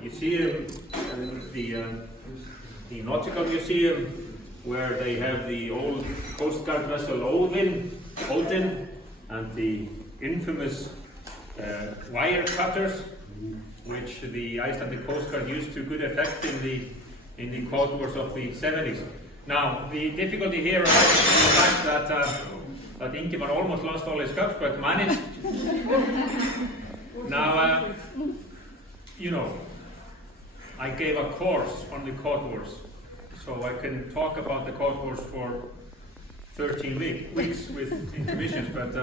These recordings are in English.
museum, the Nautical Museum, where they have the old Coast Guard vessel Odin, and the infamous wire cutters, which the Icelandic Coast Guard used to good effect in the Codwars of the 70s. Now, the difficulty here arises from the fact that Ingimar almost lost all his cups, but managed. Now, I gave a course on the Codwars, so I can talk about the Codwars for 13 weeks with intermissions, but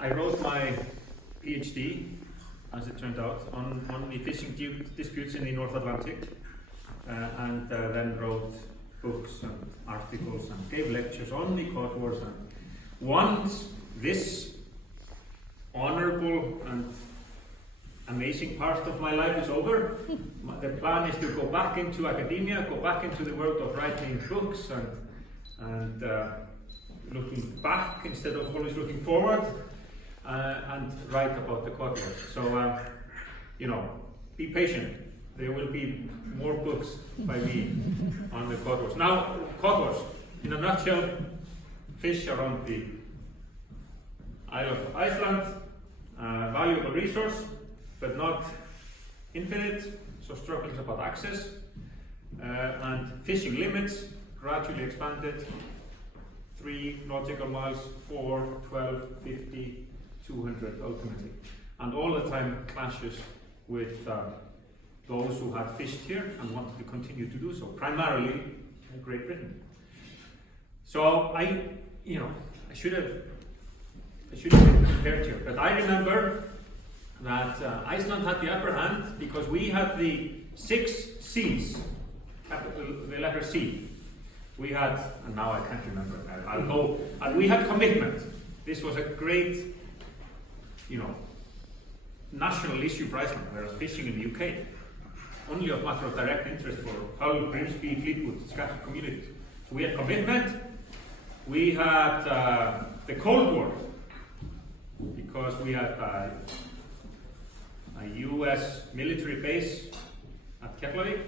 I wrote my PhD, as it turned out, on the fishing disputes in the North Atlantic, and then wrote books and articles and gave lectures on the Codwars. And once this honorable and amazing part of my life is over, the plan is to go back into academia, go back into the world of writing books and looking back instead of always looking forward, and write about the Codwars. So, be patient. There will be more books by me on the Codwars. Now, Codwars, in a nutshell, fish around the island of Iceland, valuable resource, but not infinite, so struggles about access, and fishing limits gradually expanded, 3 nautical miles, 4, 12, 50, 200 ultimately, and all the time clashes with those who had fished here and wanted to continue to do so, primarily Great Britain. So I should have been prepared here, but I remember that Iceland had the upper hand because we had the 6 C's, the letter C. We had, and now I can't remember, I'll go, and we had commitment. This was a great, national issue for Iceland, whereas fishing in the UK, only of matter of direct interest for Hull, Grimsby, Fleetwood, scattered communities. So we had commitment. We had the Cold War, because we had a US military base at Keflavik,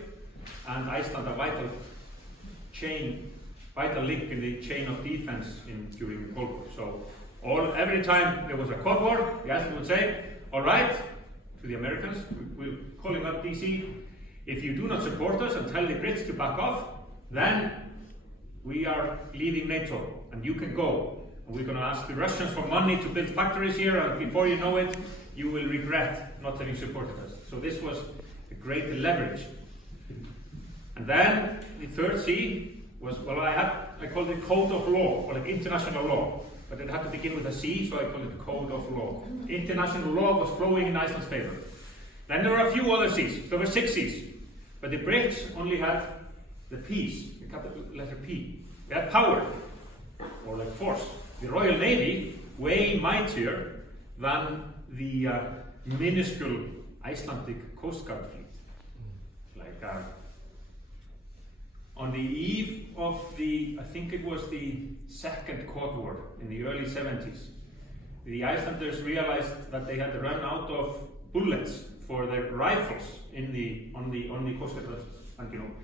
and Iceland a vital link in the chain of defense during the Cold War. So every time there was a Cold War, the Iceland would say, all right, to the Americans, we're calling up DC, if you do not support us and tell the Brits to back off, then we are leaving NATO, and you can go. And we're going to ask the Russians for money to build factories here, and before you know it, you will regret not having supported us. So this was a great leverage. And then the third C was, I called it code of law, or like international law, but it had to begin with a C, so I called it code of law. International law was flowing in Iceland's favor. Then there were a few other C's. There were 6 C's, but the Brits only had the P's, the capital letter P. They had power, or like force. The Royal Navy, way mightier than the minuscule Icelandic Coast Guard fleet. On the eve of I think it was the second Cold War in the early 70s, the Icelanders realized that they had run out of bullets for their rifles on the Coast Guard, and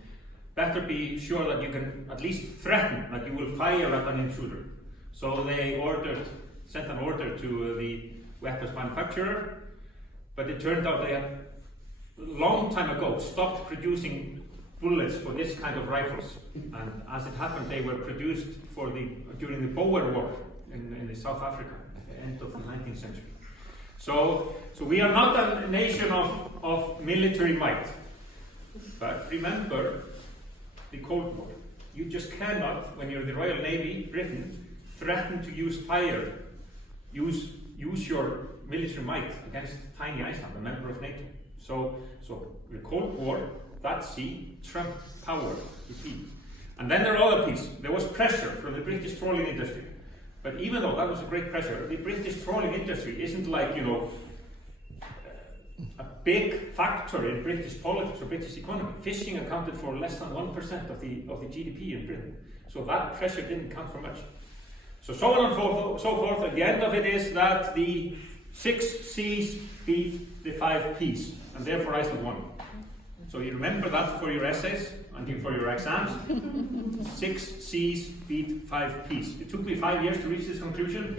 better be sure that you can at least threaten that you will fire at an intruder. So they sent an order to the weapons manufacturer, but it turned out they had a long time ago stopped producing bullets for this kind of rifles, and as it happened, they were produced during the Boer War in South Africa at the end of the 19th century. So we are not a nation of military might, but remember the Cold War. You just cannot, when you're the Royal Navy, Britain, threaten to use fire, use your military might against tiny Iceland, a member of NATO. So the Cold War, that sea, trumped power, repeat. And then there are other pieces. There was pressure from the British trawling industry. But even though that was a great pressure, the British trawling industry isn't like, a big factor in British politics or British economy. Fishing accounted for less than 1% of the GDP in Britain. So that pressure didn't count for much. So on and so forth. At the end of it is that the 6 C's beat the 5 P's, and therefore I still won. So you remember that for your essays and for your exams. 6 C's beat 5 P's. It took me 5 years to reach this conclusion.